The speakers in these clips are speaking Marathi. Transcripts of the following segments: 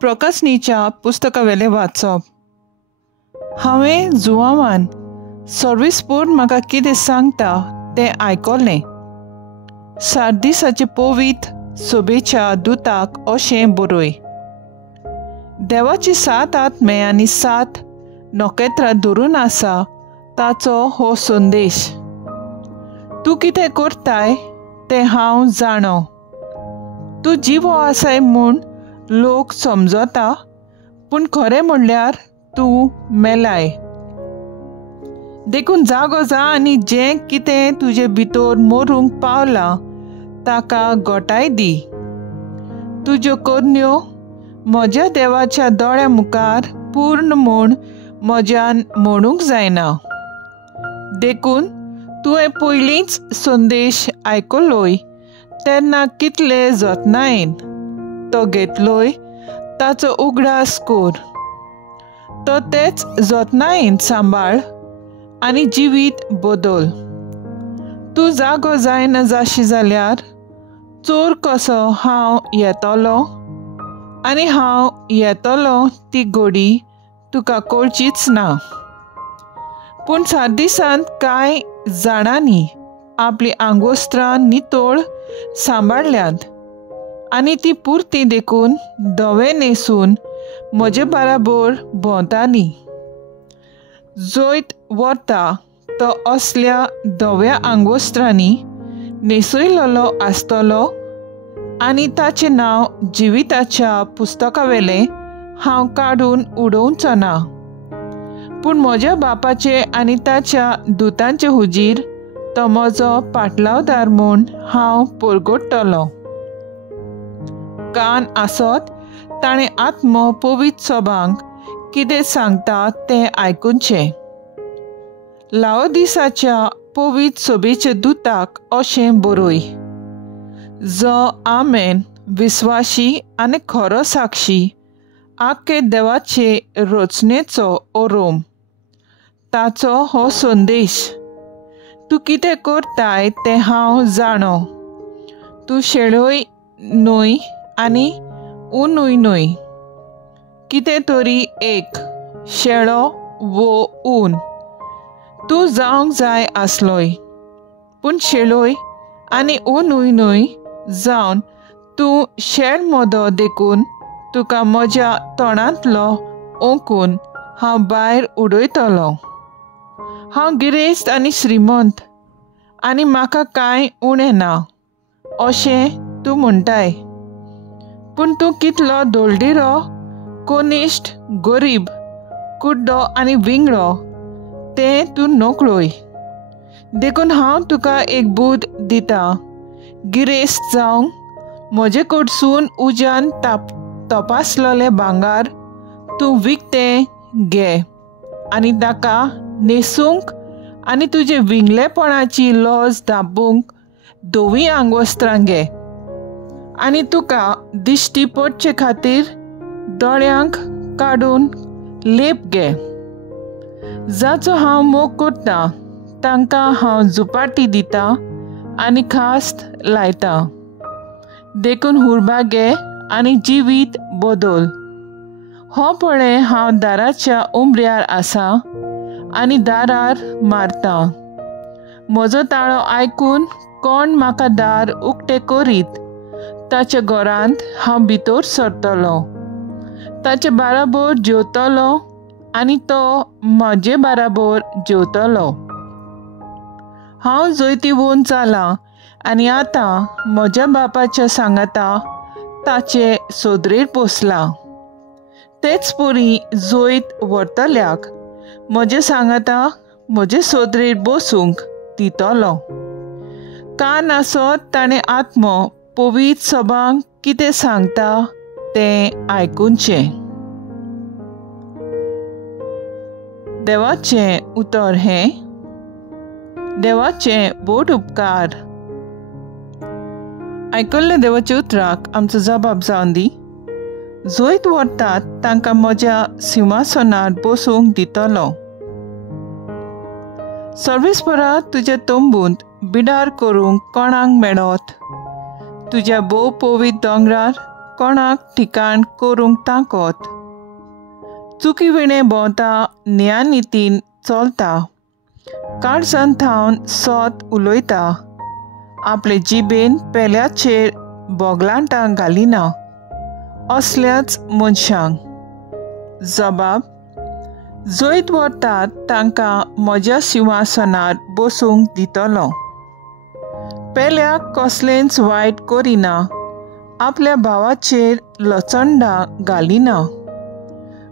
प्रकाशनीच्या पुस्तकावेले वाचप. हांवें जुवांवान सर्वीस पूर्ण म्हाका कितें सांगता तें आयकल्लें. सार्दिसाचे पवित्र सोबेच्या दुताक अशें बरय. देवाची 7 आत्मे आनी 7 नखेत्रां धरून आसा ताचो हो संदेश. तूं कितें करताय तें हांव जाणो. तूं जिवो आसाय म्हूण लोक समजता, पूण खरें म्हणल्यार तूं मेलाय. देखून जागो जा आनी जें कितें तुजे भितर मरूंक पावलां ताका घोटाय दी. तुज्यो करण्यो म्हज्या देवाच्या दोळ्या मुखार पूर्ण म्हूण म्हज्यान म्हणूंक जायना. देखून तुवें पयलींच संदेश आयकलोय तेन्ना कितले जतनायेन तो घेतलोय ताचो उगडास कर. तो तेच जतनायेन सांबाळ आनी जिवीत बदल. तूं जागो जायना जाशी जाल्यार चोर कसो हांव येतलो आनी हांव येतलो ती घडी तुका कळचीच ना. पूण सार्दिसांत कांय जाणांनी आपली आंगोस्त्रां नितळ सांबाळल्यात आनी ती पुर्ती देखून धवे न्हेसून म्हजे बाराबर भोंवताली. जैत व्हरता तो असल्या धव्या आंगोस्त्रांनी न्हेसयलोलो आसतलो आनी ताचें नांव जिविताच्या पुस्तकावेलें हांव काडून उडोवचो ना. पूण म्हज्या बापाचे आनी ताच्या दुतांचे हुजीर तो म्हजो पाटलावदार म्हूण हांव परगडटलों. कान आसत ताणें आत्मो पवित्र सभांक कितें सांगता तें आयकुचें. लाओदिसाच्या पवित्र सोबेच्या दुताक अशें बरय. जो आमेन विस्वाशी आनी खरो साक्षी आख्खे देवाचे रचनेचो ओरोम. ताचो हो संदेश. तूं कितें करताय तें हांव जाणो. तूं शेळोय न्हय आनी ऊनय न्हय. कितें तरी एक शेळो वो ऊन तूं जावंक जाय आसलोय. पूण शेळोय आनी ऊनय न्हय जावन तूं शेळ मोदो देखून तुका म्हज्या तोंडांतलो ओंकून हांव भायर उडयतलों. हांव गिरेस्त आनी श्रीमंत आनी म्हाका कांय उणें ना अशें तूं म्हणटाय. पूण तूं कितलो धोलडिरो, कोनिश्ट, गरीब, कुड्डो आनी विंगडो तें तूं नकळोय. देखून हांव तुका एक बूद दितां. गिरेस्त जावंक म्हजे कडसून उज्यान तपासलोलें भांगार तूं विकतें घे आनी ताका न्हेसूंक आनी तुजे विंगलेपणाची लज धांपूंक धवीं आंगवस्त्रां घे. आनी तुका दिश्टी पडचे खातीर दोळ्यांक काडून लेप घे. जाचो हांव मोग करतां तांकां हांव झुपाटी दितां आनी खास्त लायतां. देखून हुर्बा घे आनी जिवीत बदल. हो पळय हांव दाराच्या उमऱ्यार आसां आनी दारार मारतां. म्हजो ताळो आयकून कोण म्हाका दार उक्तें करीत ताच्या घरांत हांव भितर सरतलों. ताचे बाराबर जेवतलों आनी तो म्हजे बाराबर जेवतलो. हांव जैतिवून जालां आनी आतां म्हज्या बापाच्या सांगाता ताचे सोदरेर पोसलां. तेच परी जैत व्हरतल्याक म्हजे सांगाता म्हजे सोदरेर बसूंक दितलो. कान आसत ताणें आत्मो पवित्र सभांक कितें सांगता तें आयकुचें. देवाचें उतर हें. देवाचें बोट उपकार. आयकल्ल्या देवाच्या उतराक आमचो जबाब जावन दी. जैत व्हरतात तांकां म्हज्या सिंहासनार बसूंक दितलो. सर्वीसपरा तुज्या तंबूंत बिडार करूंक कोणाक मेळत. तुज्या भोव पवित्र दोंगरार कोणाक ठिकाण करूंक तांकत. चुकीविणे भोंवता न्यायनितीन चलता. काळजान थावन सोत उलयता. आपले जिबेन पेल्याचेर बोगलांटां घालिना. असल्याच मनशांक. जबाब: जैत व्हरतात तांकां म्हज्या सिंहासनार बसूंक दितलो. पेल्याक कसलेंच वायट करिना. आपल्या भावाचेर लचंडा घालिना.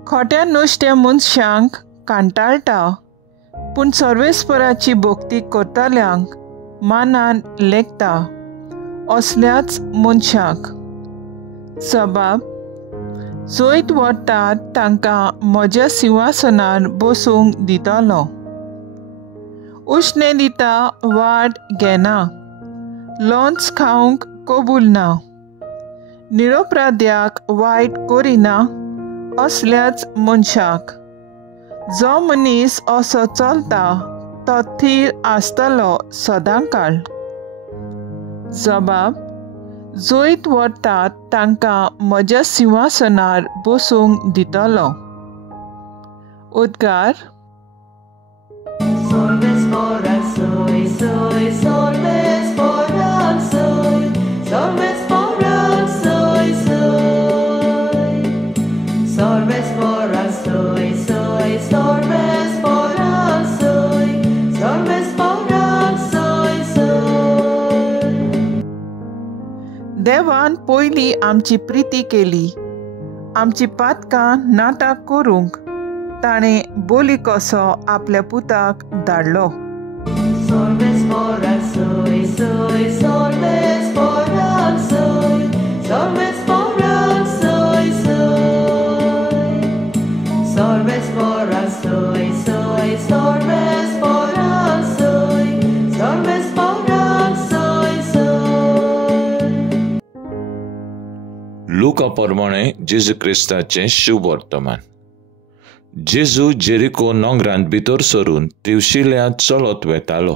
खोट्या नुस्त्या मनशांक कांटाळटा. पूण सर्वेस्पराची भोक्ती करतल्यांक मानान लेखता. असल्याच मनशाक. जबाब: जैत व्हरतात तांकां म्हज्या सिंहासनार बसूंक दितलो. उश्णे दिता वाड घेना. लोंच खावंक कबूल ना. निरपराध्याक वायट करिना. असल्याच मनशाक. जो मनीस असो चलता तो थीर आसतलो सदांकाळ. जबाब: जैत व्हरतात तांकां म्हज्या सिंहासनार बसूंक दितलो. उद्गार. Solves fora soy, soy, solves fora soy, solves fora soy, soy. Solves fora soy, soy, solves fora soy, solves fora soy, soy. देवान पयली आमची प्रिती केली. आमची पातकां नाटा करूंक ताणें बोली कसो आपल्या पुताक धाडलो. Solves fora soy, soy, solves fora soy, solves fora soy, soy. Solves fora soy, soy, solves fora soy, solves fora soy, soy. लुका प्रमाणे जेजू क्रिस्ताचें शुभ वर्तमान. जेजू जेरिको नोंगरांत भितर सरून तिवशिल्ल्या चलत वेतालो.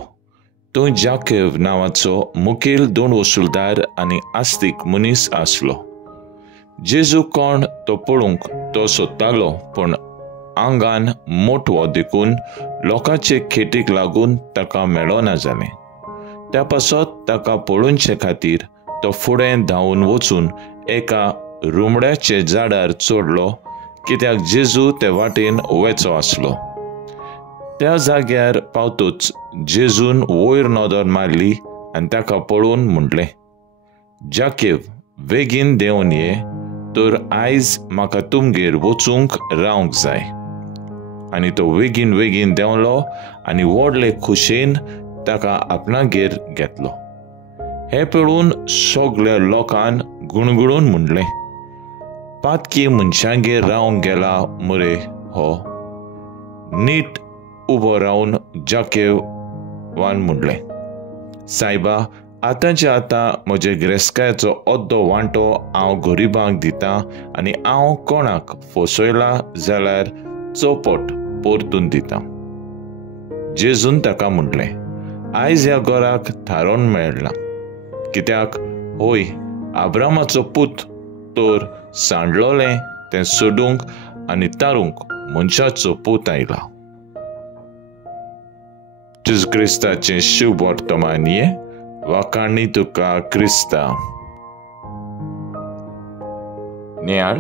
थंय जाकेव नांवाचो मुखेल दोन वसूलदार आनी आस्तीक मनीस आसलो. जेजू कोण तो पळोवंक तो सोदतालो, पण आंगान मोठवो देखून लोकांचे खेटीक लागून ताका मेळना जालें. त्या पासत ताका पळोवचे खातीर तो फुडें धांवन वचून एका रुमड्याचे झाडार चडलो, कित्याक जेजू ते वाटेन वेचो आसलो. त्या जाग्यार पावतूच जेजून वयर नदर मारली आनी ताका पळोवन म्हटलें, जाकेव, बेगीन देंवन ये, तर आयज म्हाका तुमगेर वचूंक रावंक जाय. आनी तो बेगीन बेगीन देंवलो आनी व्हडले खुशेन ताका आपणागेर घेतलो. हें पळोवन सगळ्या लोकान गुणगुणून म्हटलें, पातकी मनशांगेर रावंक गेला मरे हो. नीट उबो रावन जाकेवान म्हटलें, सायबा, आतांच्या आतां म्हजे गिरेस्तकायाचो अर्दो वांटो हांव गरिबांक दितां आनी हांव कोणाक फसयलां जाल्यार चौपट परतून दितां. जेजून ताका म्हटलें, आयज ह्या घराक थारोन मेळ्ळां, कित्याक होय, आब्रामाचो पूत तर सांडलोलें तें सोडूंक आनी तारूंक मनशाचो पूत आयला. जेजू क्रिस्ताचें शुभ वर्तमान हे वाखाणी तुका क्रिस्ता. नियाळ.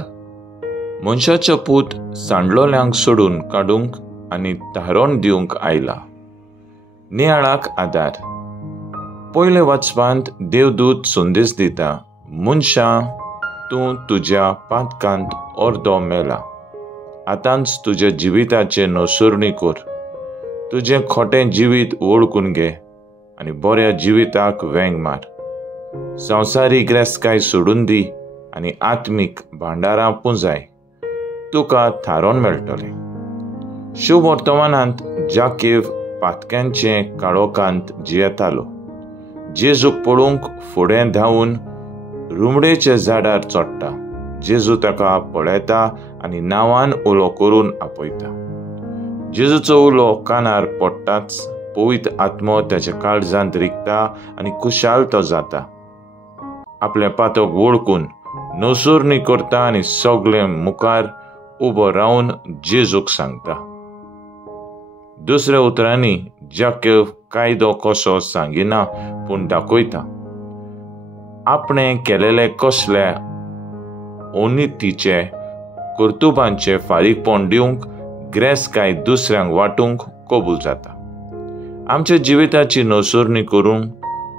मनशाचो पूत सांडलोल्यांक सोडून काडूंक आनी तारोन दिवंक आयला. नियाळाक आदार. पयले वाचपांत देवदूत संदेश दिता, मनशा, तूं तुज्या पातकांत अर्दो मेला. आतांच तुज्या जिविताचे नोसोरणी कर. तुजें खोटें जिवीत वळखून घे आनी बऱ्या जिविताक वेंग मार. संवसारीक गिरेस्तकाय सोडून दी आनी आत्मीक भांडारां पुंजाय. तुका थारोन मेळटलें. शुभ वर्तमानांत जाकेव पातक्यांचे काळोखांत जियेतालो. जेजूक पळोवंक फुडें धांवन रुमडेच्या झाडार चडटा. जेजू ताका पळयता आनी नांवान उलो करून आपयता. जेजूचो उलो कानार पडटाच पवित्र आत्मो ताच्या काळजांत रिगता आनी खुशाल तो जाता. आपले पातक वळखून नोसोरणी करता आनी सगळे मुखार उबो रावन जेजूक सांगता. दुसऱ्या उतरांनी जाकेव कायदो कसो सांगिना पूण दाखयता. आपणे केलेले कसल्या ओनितीचे कर्तुबांचे फारीकपण दिवंक ग्रेस काय दुसऱ्यांक वांटूंक कबूल जाता. आमच्या जिविताची नोसोरणी करूंक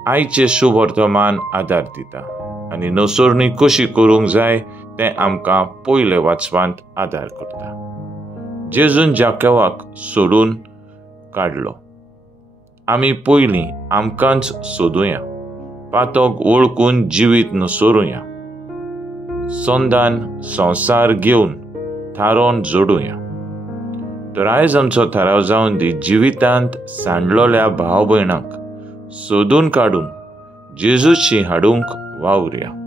आयचे शुभ वर्तमान आदार दिता आनी नोसोरणी कशी करूंक जाय तें आमकां पयले वाचपांत आदार करता. जेजून जाकेवाक सोडून काडलो. आमी पयलीं आमकांच सोदुया, पातोक वळखून जिवीत नोसोरुया, सोंदान संवसार घेवन थारोन जोडुया. तर आयज आमचो थाराव जावन दी जिवितांत सांडलोल्या भाव भयणांक सोदून काडून जेजूची हाडूंक वावुरया.